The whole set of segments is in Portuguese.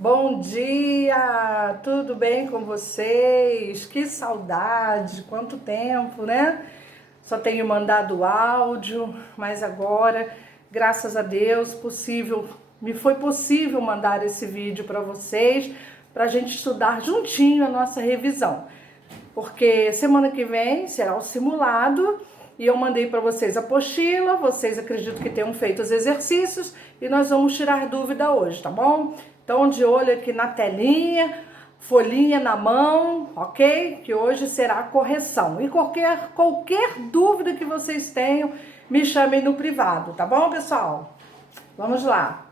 Bom dia, tudo bem com vocês? Que saudade, quanto tempo, né? Só tenho mandado áudio, mas agora, graças a Deus, me foi possível mandar esse vídeo para vocês, para a gente estudar juntinho a nossa revisão. Porque semana que vem será o simulado e eu mandei para vocês a apostila, vocês acredito que tenham feito os exercícios e nós vamos tirar dúvida hoje, tá bom? Então, de olho aqui na telinha, folhinha na mão, ok? Que hoje será a correção. E qualquer dúvida que vocês tenham, me chamem no privado, tá bom, pessoal? Vamos lá.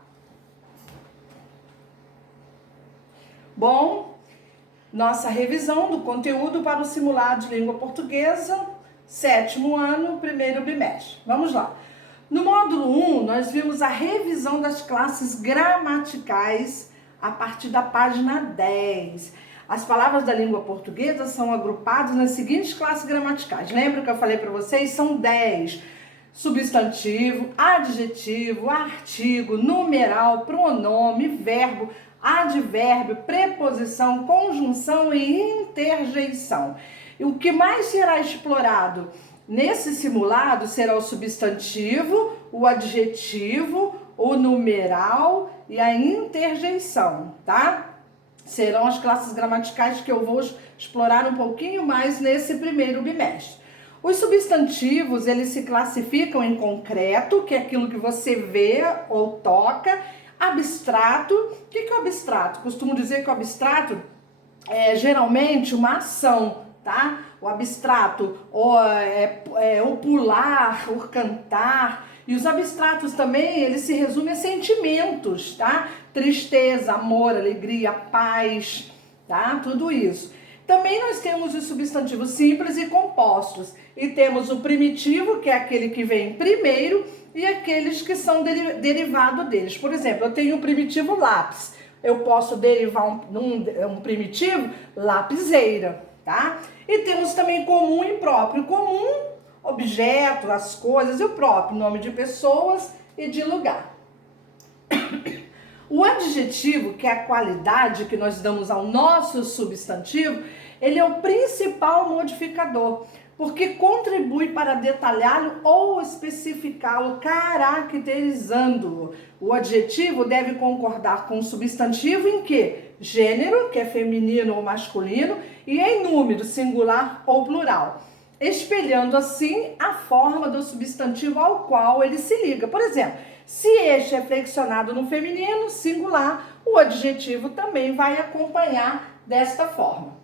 Bom, nossa revisão do conteúdo para o simulado de língua portuguesa, 7º ano, 1º bimestre. Vamos lá. No módulo 1, nós vimos a revisão das classes gramaticais a partir da página 10. As palavras da língua portuguesa são agrupadas nas seguintes classes gramaticais. Lembra que eu falei para vocês? São 10. Substantivo, adjetivo, artigo, numeral, pronome, verbo, advérbio, preposição, conjunção e interjeição. E o que mais será explorado nesse simulado será o substantivo, o adjetivo, o numeral e a interjeição, tá? Serão as classes gramaticais que eu vou explorar um pouquinho mais nesse 1º bimestre. Os substantivos, eles se classificam em concreto, que é aquilo que você vê ou toca, abstrato. O que é o abstrato? Costumo dizer que o abstrato é geralmente uma ação, tá? O abstrato, o pular, o cantar. E os abstratos também, eles se resumem a sentimentos, tá? Tristeza, amor, alegria, paz, tá? Tudo isso. Também nós temos os substantivos simples e compostos. E temos o primitivo, que é aquele que vem primeiro, e aqueles que são derivado deles. Por exemplo, eu tenho o primitivo lápis. Eu posso derivar um primitivo lapiseira, tá? E temos também comum e impróprio. Comum, objeto, as coisas, e o próprio, nome de pessoas e de lugar. O adjetivo, que é a qualidade que nós damos ao nosso substantivo, ele é o principal modificador, porque contribui para detalhá-lo ou especificá-lo, caracterizando-o. O adjetivo deve concordar com o substantivo em que? Gênero, que é feminino ou masculino, e em número, singular ou plural, espelhando assim a forma do substantivo ao qual ele se liga. Por exemplo, se este é flexionado no feminino, singular, o adjetivo também vai acompanhar desta forma.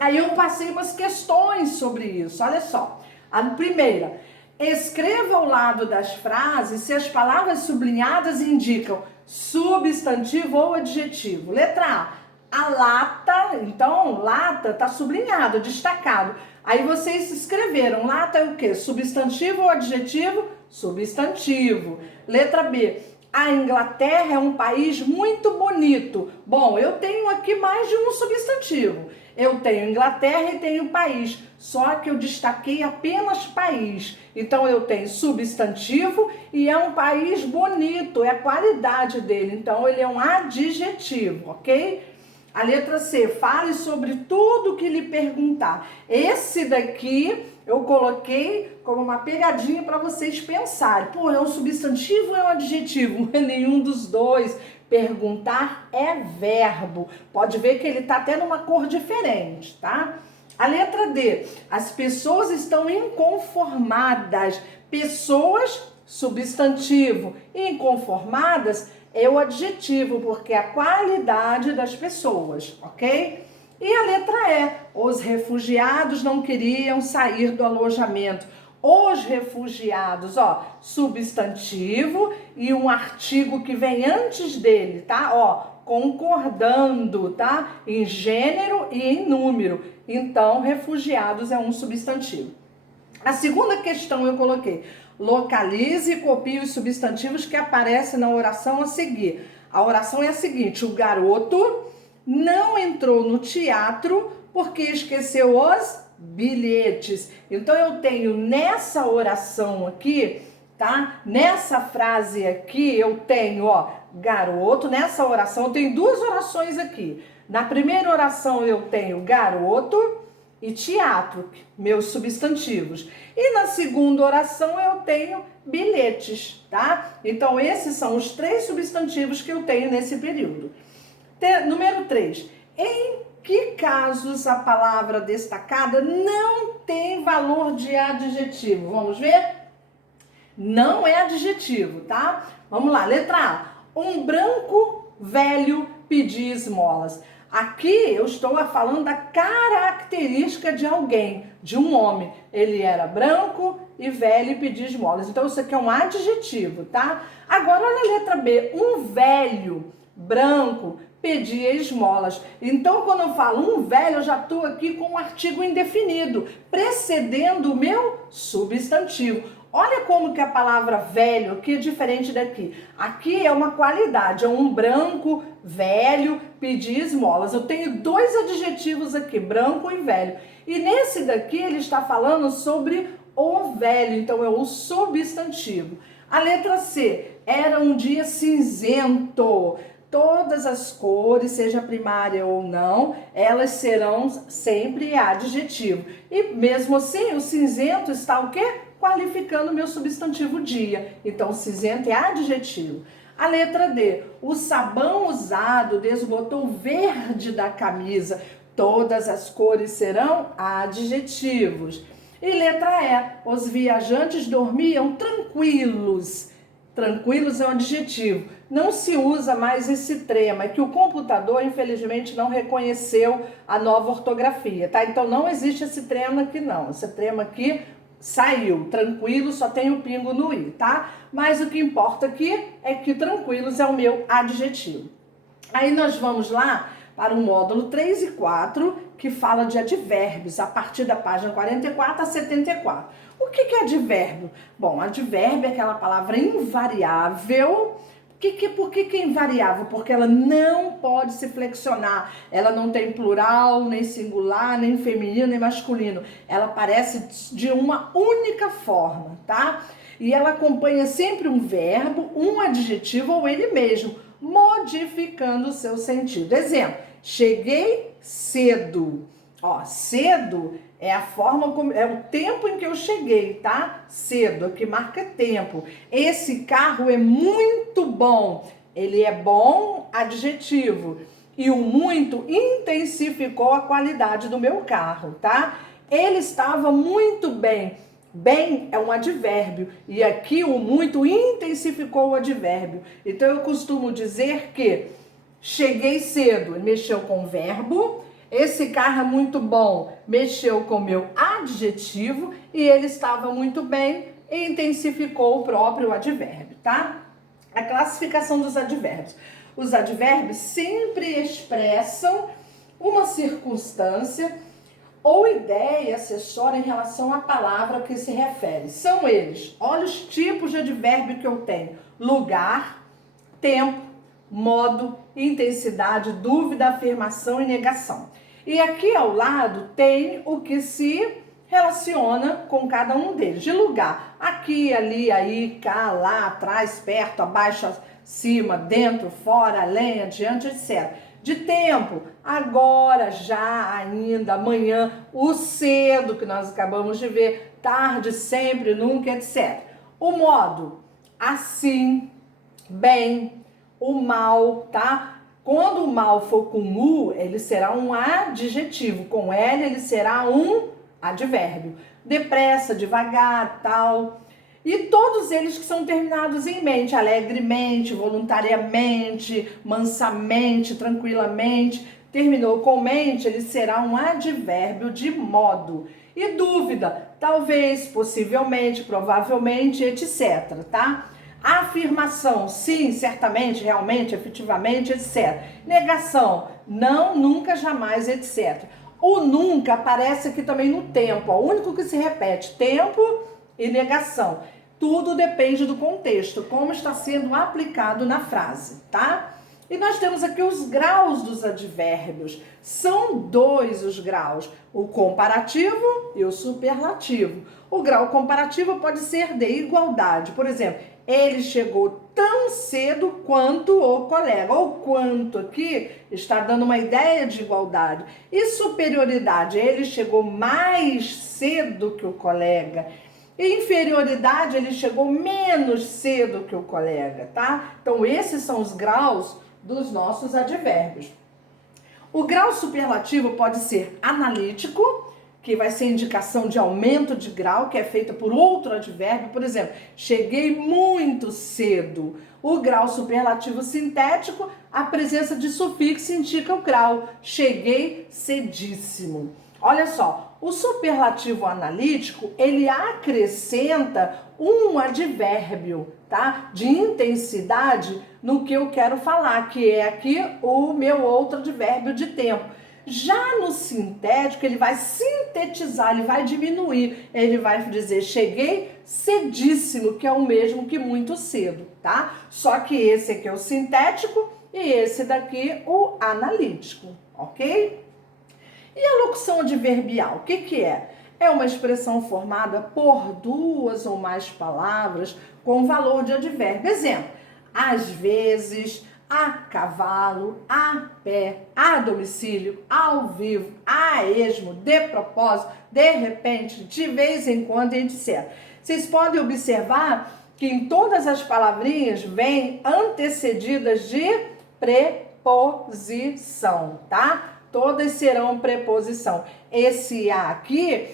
Aí eu passei umas questões sobre isso, olha só. A primeira, escreva ao lado das frases se as palavras sublinhadas indicam substantivo ou adjetivo. Letra A lata, então lata está sublinhado, destacado. Aí vocês escreveram, lata é o quê? Substantivo ou adjetivo? Substantivo. Letra B, a Inglaterra é um país muito bonito. Bom, eu tenho aqui mais de um substantivo. Eu tenho Inglaterra e tenho país, só que eu destaquei apenas país. Então eu tenho substantivo e é um país bonito, é a qualidade dele. Então ele é um adjetivo, ok? A letra C, fale sobre tudo que lhe perguntar. Esse daqui eu coloquei como uma pegadinha para vocês pensarem. Pô, é um substantivo ou é um adjetivo? Não é nenhum dos dois. Perguntar é verbo. Pode ver que ele está até numa cor diferente, tá? A letra D, as pessoas estão inconformadas. Pessoas, substantivo. Inconformadas é o adjetivo, porque é a qualidade das pessoas, ok? E a letra E, os refugiados não queriam sair do alojamento. Os refugiados, ó, substantivo e um artigo que vem antes dele, tá? Ó, concordando, tá? Em gênero e em número. Então, refugiados é um substantivo. A segunda questão eu coloquei, localize e copie os substantivos que aparecem na oração a seguir. A oração é a seguinte, o garoto não entrou no teatro porque esqueceu os bilhetes. Então eu tenho nessa oração aqui, tá? Nessa frase aqui eu tenho, ó, garoto. Nessa oração, eu tenho duas orações aqui. Na primeira oração eu tenho garoto e teatro, meus substantivos. E na segunda oração eu tenho bilhetes, tá? Então esses são os 3 substantivos que eu tenho nesse período. Número 3. Em que casos a palavra destacada não tem valor de adjetivo? Vamos ver? Não é adjetivo, tá? Vamos lá, letra A. Um branco velho pedir esmolas. Aqui eu estou falando da característica de alguém, de um homem. Ele era branco e velho e pedia esmolas. Então isso aqui é um adjetivo, tá? Agora olha a letra B. Um velho branco pedia esmolas. Então quando eu falo um velho, eu já estou aqui com um artigo indefinido, precedendo o meu substantivo. Olha como que a palavra velho aqui é diferente daqui. Aqui é uma qualidade, é um branco velho pedir esmolas. Eu tenho 2 adjetivos aqui, branco e velho. E nesse daqui ele está falando sobre o velho, então é o substantivo. A letra C, era um dia cinzento. Todas as cores, seja primária ou não, elas serão sempre adjetivo. E mesmo assim, o cinzento está o quê? Qualificando o meu substantivo dia. Então, cinzento é adjetivo. A letra D. O sabão usado desbotou o verde da camisa. Todas as cores serão adjetivos. E letra E. Os viajantes dormiam tranquilos. Tranquilos é um adjetivo. Não se usa mais esse trema, é que o computador, infelizmente, não reconheceu a nova ortografia, tá? Então, não existe esse trema aqui, não. Esse trema aqui saiu. Tranquilo, só tem o pingo no i, tá? Mas o que importa aqui é que tranquilos é o meu adjetivo. Aí nós vamos lá para o módulo 3 e 4, que fala de advérbios, a partir da página 44 a 74. O que é advérbio? Bom, advérbio é aquela palavra invariável. Por que é invariável? Porque ela não pode se flexionar. Ela não tem plural, nem singular, nem feminino, nem masculino. Ela aparece de uma única forma, tá? E ela acompanha sempre um verbo, um adjetivo ou ele mesmo, modificando o seu sentido. Exemplo, cheguei cedo. Ó, cedo é a forma como é o tempo em que eu cheguei, tá? Cedo, aqui marca tempo. Esse carro é muito bom. Ele é bom, adjetivo. E o muito intensificou a qualidade do meu carro, tá? Ele estava muito bem. Bem é um advérbio. E aqui o muito intensificou o advérbio. Então eu costumo dizer que cheguei cedo, mexeu com o verbo. Esse carro é muito bom, mexeu com o meu adjetivo e ele estava muito bem e intensificou o próprio advérbio, tá? A classificação dos advérbios. Os advérbios sempre expressam uma circunstância ou ideia acessória em relação à palavra a que se refere. São eles, olha os tipos de advérbio que eu tenho: lugar, tempo, modo, intensidade, dúvida, afirmação e negação. E aqui ao lado tem o que se relaciona com cada um deles. De lugar, aqui, ali, aí, cá, lá, atrás, perto, abaixo, acima, dentro, fora, além, adiante, etc. De tempo, agora, já, ainda, amanhã, o cedo, que nós acabamos de ver, tarde, sempre, nunca, etc. O modo, assim, bem, o mal, tá? Quando o mal for com U, ele será um adjetivo. Com L, ele será um advérbio. Depressa, devagar, tal. E todos eles que são terminados em mente. Alegremente, voluntariamente, mansamente, tranquilamente. Terminou com mente, ele será um advérbio de modo. E dúvida, talvez, possivelmente, provavelmente, etc, tá? Afirmação, sim, certamente, realmente, efetivamente, etc. Negação, não, nunca, jamais, etc. O nunca aparece aqui também no tempo, o único que se repete, tempo e negação. Tudo depende do contexto, como está sendo aplicado na frase, tá? E nós temos aqui os graus dos advérbios. São 2 os graus, o comparativo e o superlativo. O grau comparativo pode ser de igualdade, por exemplo, ele chegou tão cedo quanto o colega. Ou quanto aqui está dando uma ideia de igualdade. E superioridade, ele chegou mais cedo que o colega. E inferioridade, ele chegou menos cedo que o colega, tá? Então, esses são os graus dos nossos advérbios. O grau superlativo pode ser analítico, que vai ser indicação de aumento de grau, que é feita por outro advérbio. Por exemplo, cheguei muito cedo. O grau superlativo sintético, a presença de sufixo indica o grau. Cheguei cedíssimo. Olha só, o superlativo analítico, ele acrescenta um advérbio, tá? De intensidade no que eu quero falar, que é aqui o meu outro advérbio de tempo. Já no sintético, ele vai sintetizar, ele vai diminuir. Ele vai dizer, cheguei cedíssimo, que é o mesmo que muito cedo, tá? Só que esse aqui é o sintético e esse daqui o analítico, ok? E a locução adverbial, o que é? É uma expressão formada por duas ou mais palavras com valor de advérbio. Exemplo, às vezes, a cavalo, a pé, a domicílio, ao vivo, a esmo, de propósito, de repente, de vez em quando, etc. Vocês podem observar que em todas as palavrinhas vêm antecedidas de preposição, tá? Todas serão preposição. Esse a aqui,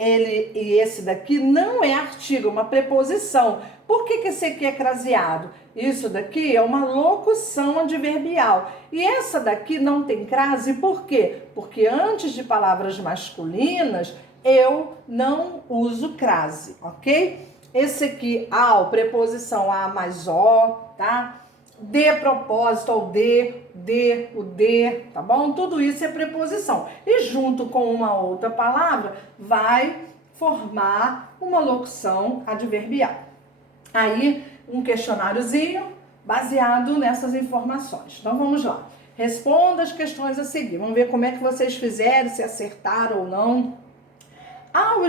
e esse daqui não é artigo, é uma preposição. Por que esse aqui é craseado? Isso daqui é uma locução adverbial. E essa daqui não tem crase, por quê? Porque antes de palavras masculinas, eu não uso crase, ok? Esse aqui, ao, preposição a mais o, tá? De propósito, ao o de, tá bom? Tudo isso é preposição. E junto com uma outra palavra, vai formar uma locução adverbial. Aí, um questionáriozinho baseado nessas informações. Então, vamos lá. Responda as questões a seguir. Vamos ver como é que vocês fizeram, se acertaram ou não. Ao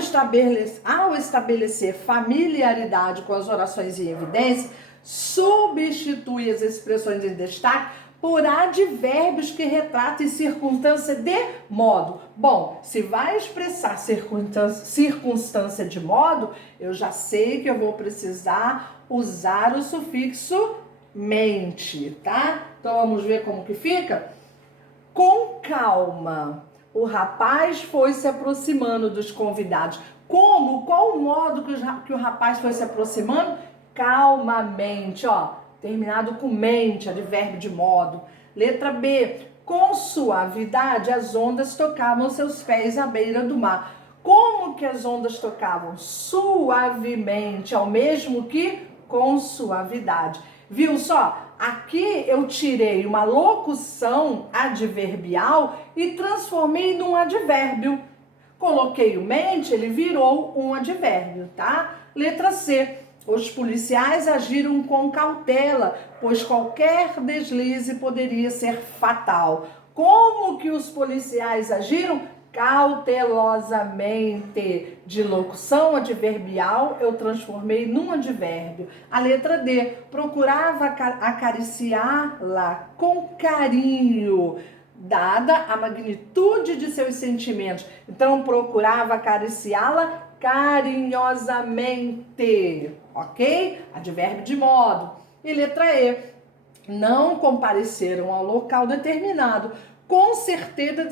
estabelecer familiaridade com as orações em evidência, substitui as expressões em destaque por advérbios que retratem circunstância de modo. Bom, se vai expressar circunstância de modo, eu já sei que eu vou precisar usar o sufixo mente, tá? Então, vamos ver como que fica? Com calma, o rapaz foi se aproximando dos convidados. Como? Qual o modo que o rapaz foi se aproximando? Calmamente, ó, terminado com mente, advérbio de modo. Letra B, com suavidade as ondas tocavam seus pés à beira do mar. Como que as ondas tocavam? Suavemente, ao mesmo que com suavidade. Viu só? Aqui eu tirei uma locução adverbial e transformei num advérbio. Coloquei o mente, ele virou um advérbio, tá? Letra C. Os policiais agiram com cautela, pois qualquer deslize poderia ser fatal. Como que os policiais agiram? Cautelosamente. De locução adverbial, eu transformei num advérbio. A letra D. Procurava acariciá-la com carinho, dada a magnitude de seus sentimentos. Então, procurava acariciá-la carinhosamente, ok? Advérbio de modo. E letra E, não compareceram ao local determinado. Com certeza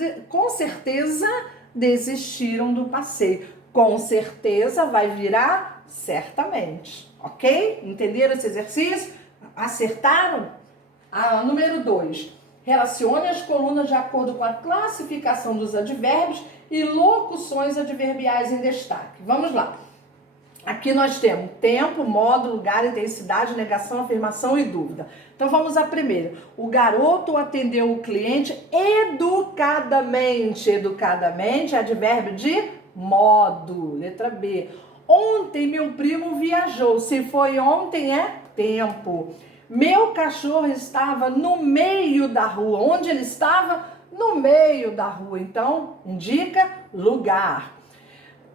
desistiram do passeio. Com certeza vai virar certamente, ok? Entenderam esse exercício? Acertaram? Número 2. Relacione as colunas de acordo com a classificação dos advérbios e locuções adverbiais em destaque. Vamos lá. Aqui nós temos tempo, modo, lugar, intensidade, negação, afirmação e dúvida. Então vamos à primeira. O garoto atendeu o cliente educadamente. Educadamente é advérbio de modo. Letra B. Ontem meu primo viajou. Se foi ontem é tempo. Meu cachorro estava no meio da rua. Onde ele estava? No meio da rua. Então, indica lugar.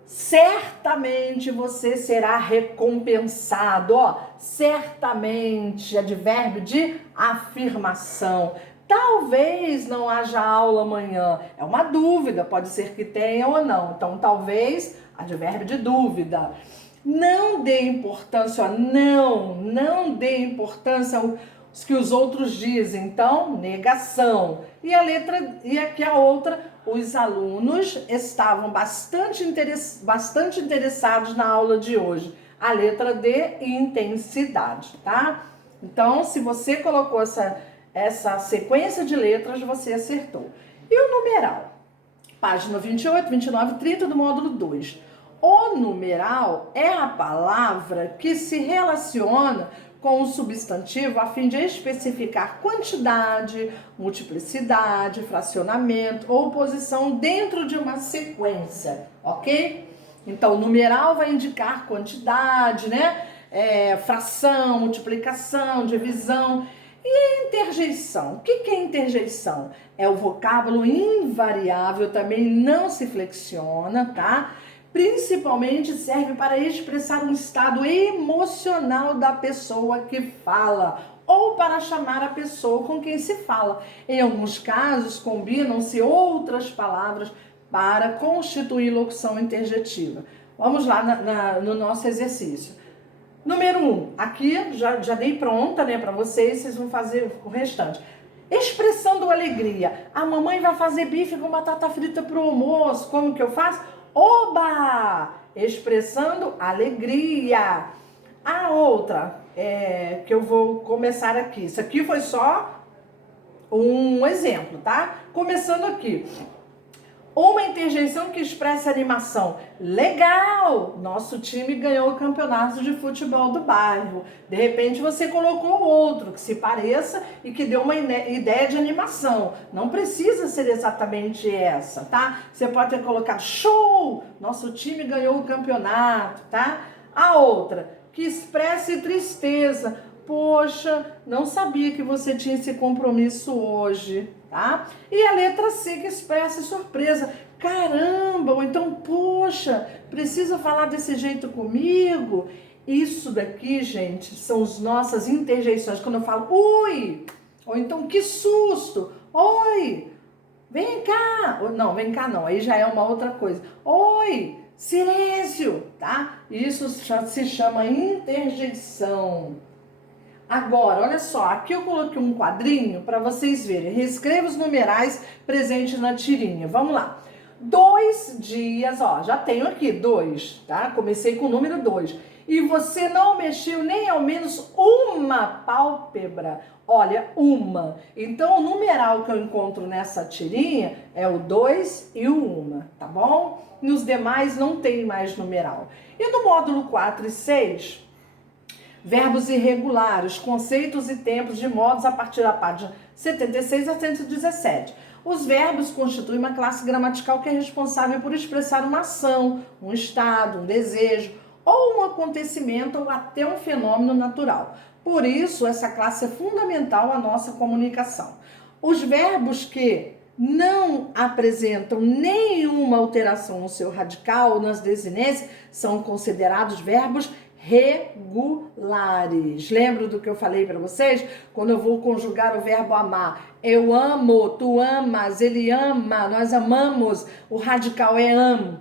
certamente você será recompensado, ó, certamente, advérbio de afirmação. Talvez não haja aula amanhã, é uma dúvida, pode ser que tenha ou não, então talvez, advérbio de dúvida. Não dê importância, ó, não dê importância ao que os outros dizem, então, negação. E aqui a outra, os alunos estavam bastante interessados na aula de hoje. A letra D, intensidade, tá? Então, se você colocou essa sequência de letras, você acertou. E o numeral? Página 28, 29 e 30 do módulo 2. O numeral é a palavra que se relaciona com o substantivo a fim de especificar quantidade, multiplicidade, fracionamento ou posição dentro de uma sequência, ok? Então, numeral vai indicar quantidade, né? Fração, multiplicação, divisão. E a interjeição? O que é interjeição? É o vocábulo invariável, também não se flexiona, tá? Principalmente serve para expressar um estado emocional da pessoa que fala ou para chamar a pessoa com quem se fala. Em alguns casos, combinam-se outras palavras para constituir locução interjetiva. Vamos lá no nosso exercício. Número 1, aqui já dei pronta, né, para vocês vão fazer o restante. Expressando alegria. A mamãe vai fazer bife com batata frita para o almoço. Como que eu faço? Oba! Expressando alegria. A outra, que eu vou começar aqui. Isso aqui foi só um exemplo, tá? Começando aqui. Uma interjeição que expressa animação. Legal! Nosso time ganhou o campeonato de futebol do bairro. De repente você colocou outro que se pareça e que deu uma ideia de animação. Não precisa ser exatamente essa, tá? Você pode ter colocado show! Nosso time ganhou o campeonato, tá? A outra, que expresse tristeza. Poxa, não sabia que você tinha esse compromisso hoje, tá? E a letra C, que expressa surpresa. Caramba, ou então, poxa, precisa falar desse jeito comigo? Isso daqui, gente, são as nossas interjeições. Quando eu falo, ui, ou então, que susto, oi, vem cá. Não, vem cá não, aí já é uma outra coisa. Oi, silêncio, tá? Isso se chama interjeição. Agora, olha só, aqui eu coloquei um quadrinho para vocês verem. Reescreva os numerais presentes na tirinha. Vamos lá. 2 dias, ó, já tenho aqui 2, tá? Comecei com o número 2. E você não mexeu nem ao menos uma pálpebra. Olha, uma. Então, o numeral que eu encontro nessa tirinha é o 2 e o 1, tá bom? Nos demais não tem mais numeral. E no módulo 4 e 6... verbos irregulares, conceitos e tempos de modos a partir da página 76 a 117. Os verbos constituem uma classe gramatical que é responsável por expressar uma ação, um estado, um desejo, ou um acontecimento ou até um fenômeno natural. Por isso, essa classe é fundamental à nossa comunicação. Os verbos que não apresentam nenhuma alteração no seu radical ou nas desinências são considerados verbos regulares. Lembra do que eu falei para vocês? Quando eu vou conjugar o verbo amar. Eu amo, tu amas, ele ama, nós amamos. O radical é am.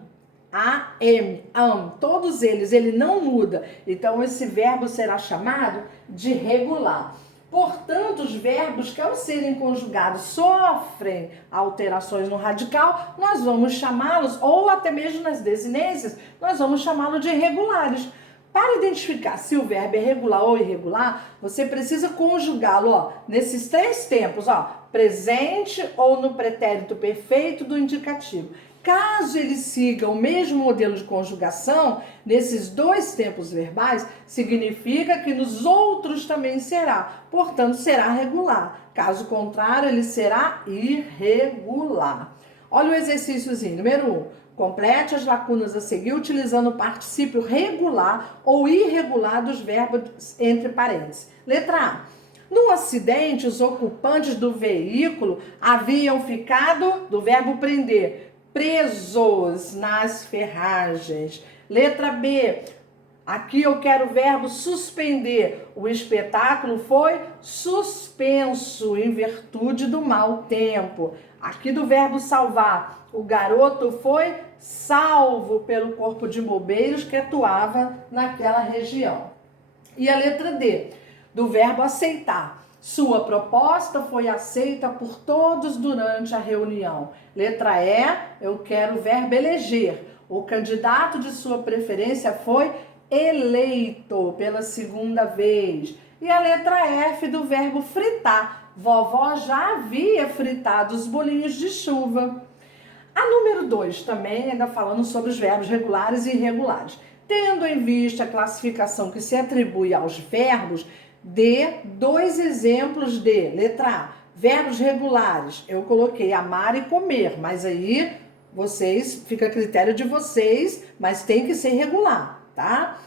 am. Todos eles, ele não muda. Então, esse verbo será chamado de regular. Portanto, os verbos que ao serem conjugados sofrem alterações no radical, nós vamos chamá-los, ou até mesmo nas desinências, nós vamos chamá-los de irregulares. Para identificar se o verbo é regular ou irregular, você precisa conjugá-lo, ó, nesses 3 tempos, ó, presente ou no pretérito perfeito do indicativo. Caso ele siga o mesmo modelo de conjugação, nesses 2 tempos verbais, significa que nos outros também será. Portanto, será regular. Caso contrário, ele será irregular. Olha o exercíciozinho. Número 1. Complete as lacunas a seguir utilizando o particípio regular ou irregular dos verbos entre parênteses. Letra A. No acidente, os ocupantes do veículo haviam ficado, do verbo prender, presos nas ferragens. Letra B, aqui eu quero o verbo suspender. O espetáculo foi suspenso em virtude do mau tempo. Aqui do verbo salvar, o garoto foi salvo pelo corpo de bombeiros que atuava naquela região. E a letra D, do verbo aceitar. Sua proposta foi aceita por todos durante a reunião. Letra E, eu quero o verbo eleger. O candidato de sua preferência foi eleito pela segunda vez. E a letra F, do verbo fritar. Vovó já havia fritado os bolinhos de chuva. A número 2 também, ainda falando sobre os verbos regulares e irregulares. Tendo em vista a classificação que se atribui aos verbos, dê 2 exemplos de, letra A, verbos regulares. Eu coloquei amar e comer, mas aí fica a critério de vocês, mas tem que ser regular, tá?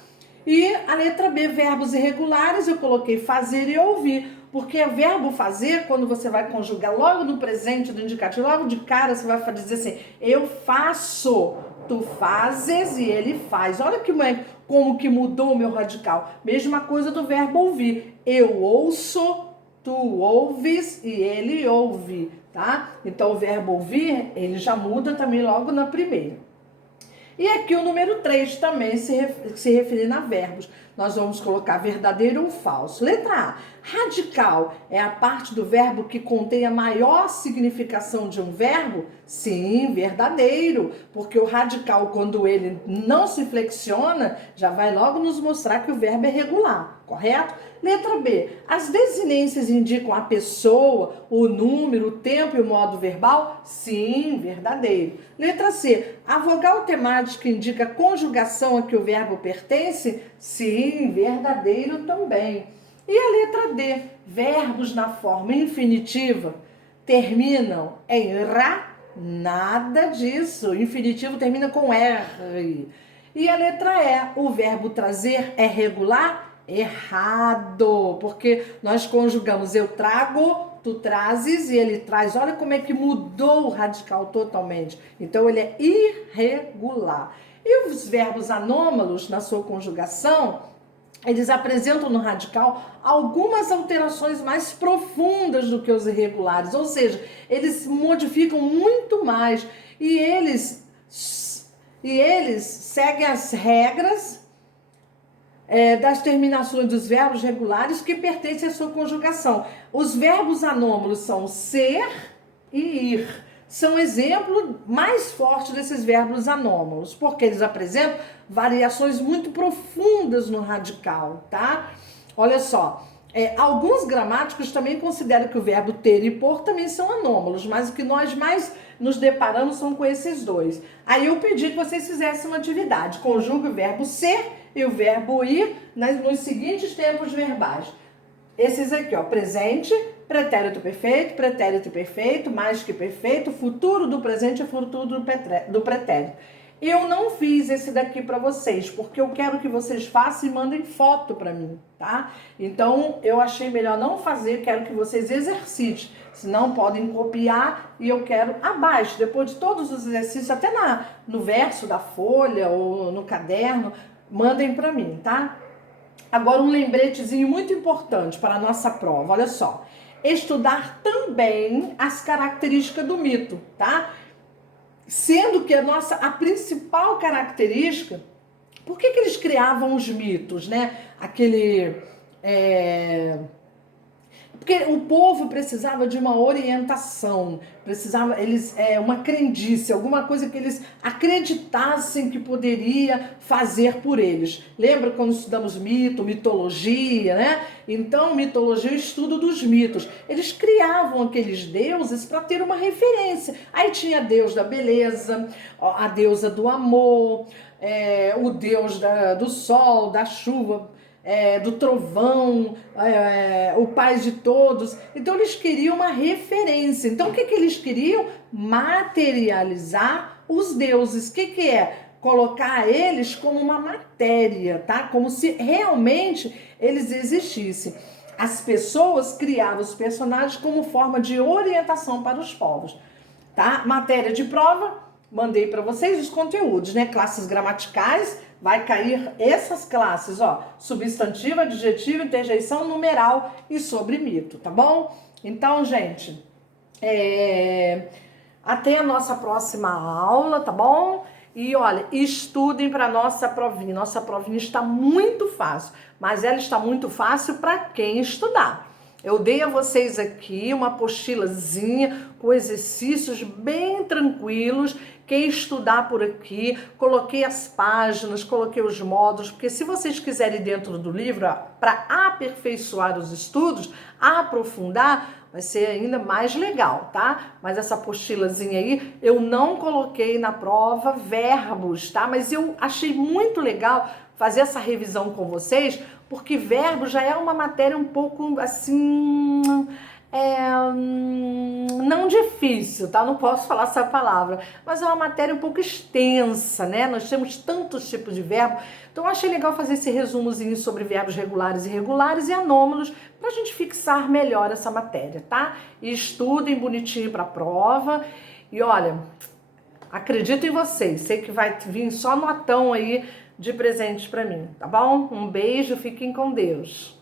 E a letra B, verbos irregulares, eu coloquei fazer e ouvir. Porque o verbo fazer, quando você vai conjugar logo no presente do indicativo, logo de cara você vai dizer assim, eu faço, tu fazes e ele faz. Olha como que mudou o meu radical. Mesma coisa do verbo ouvir. Eu ouço, tu ouves e ele ouve, tá? Então o verbo ouvir, ele já muda também logo na primeira. E aqui o número 3 também se referindo a verbos. Nós vamos colocar verdadeiro ou falso. Letra A, radical é a parte do verbo que contém a maior significação de um verbo? Sim, verdadeiro, porque o radical, quando ele não se flexiona, já vai logo nos mostrar que o verbo é regular, correto? Letra B, as desinências indicam a pessoa, o número, o tempo e o modo verbal? Sim, verdadeiro. Letra C, a vogal temática indica a conjugação a que o verbo pertence? Sim, verdadeiro também. E a letra D, verbos na forma infinitiva terminam em ra? Nada disso. Infinitivo termina com R. E a letra E, o verbo trazer é regular? Errado, porque nós conjugamos eu trago, tu trazes e ele traz. Olha como é que mudou o radical totalmente. Então ele é irregular. E os verbos anômalos na sua conjugação, eles apresentam no radical algumas alterações mais profundas do que os irregulares, ou seja, eles modificam muito mais e eles seguem as regras das terminações dos verbos regulares que pertencem à sua conjugação. Os verbos anômalos são ser e ir. São exemplo mais forte desses verbos anômalos, porque eles apresentam variações muito profundas no radical, tá? Olha só, alguns gramáticos também consideram que o verbo ter e por também são anômalos, mas o que nós mais nos deparamos são com esses dois. Aí eu pedi que vocês fizessem uma atividade, conjugue o verbo ser e o verbo ir nos seguintes tempos verbais. Esses aqui, ó, presente, pretérito perfeito, mais que perfeito, futuro do presente e futuro do pretérito. Eu não fiz esse daqui para vocês, porque eu quero que vocês façam e mandem foto para mim, tá? Então, eu achei melhor não fazer, quero que vocês exercitem. Senão, podem copiar e eu quero abaixo, depois de todos os exercícios, até no verso da folha ou no caderno, mandem para mim, tá? Agora, um lembretezinho muito importante para a nossa prova, olha só. Estudar também as características do mito, tá? Sendo que a principal característica, por que eles criavam os mitos, né? Porque o povo precisava de uma orientação, uma crendice, alguma coisa que eles acreditassem que poderia fazer por eles. Lembra quando estudamos mito, mitologia, né? Então, mitologia é o estudo dos mitos. Eles criavam aqueles deuses para ter uma referência. Aí tinha Deus da beleza, a deusa do amor, o Deus do sol, da chuva, do trovão, o pai de todos. Então eles queriam uma referência. Então o que eles queriam? Materializar os deuses. O que é? Colocar eles como uma matéria, tá? Como se realmente eles existissem. As pessoas criavam os personagens como forma de orientação para os povos, tá? Matéria de prova, mandei para vocês os conteúdos, né? Classes gramaticais, vai cair essas classes, ó, substantivo, adjetivo, interjeição, numeral e sobre mito, tá bom? Então, gente, até a nossa próxima aula, tá bom? E olha, estudem para nossa provinha. Nossa provinha está muito fácil, mas ela está muito fácil para quem estudar. Eu dei a vocês aqui uma apostilazinha com exercícios bem tranquilos. Quem estudar por aqui, coloquei as páginas, coloquei os módulos, porque se vocês quiserem dentro do livro, para aperfeiçoar os estudos, aprofundar, vai ser ainda mais legal, tá? Mas essa apostilazinha aí, eu não coloquei na prova verbos, tá? Mas eu achei muito legal fazer essa revisão com vocês, porque verbo já é uma matéria um pouco assim, não difícil, tá? Não posso falar essa palavra, mas é uma matéria um pouco extensa, né? Nós temos tantos tipos de verbo, então eu achei legal fazer esse resumozinho sobre verbos regulares e irregulares e anômalos pra gente fixar melhor essa matéria, tá? E estudem bonitinho pra prova e olha, acredito em vocês, sei que vai vir só notão aí de presente pra mim, tá bom? Um beijo, fiquem com Deus.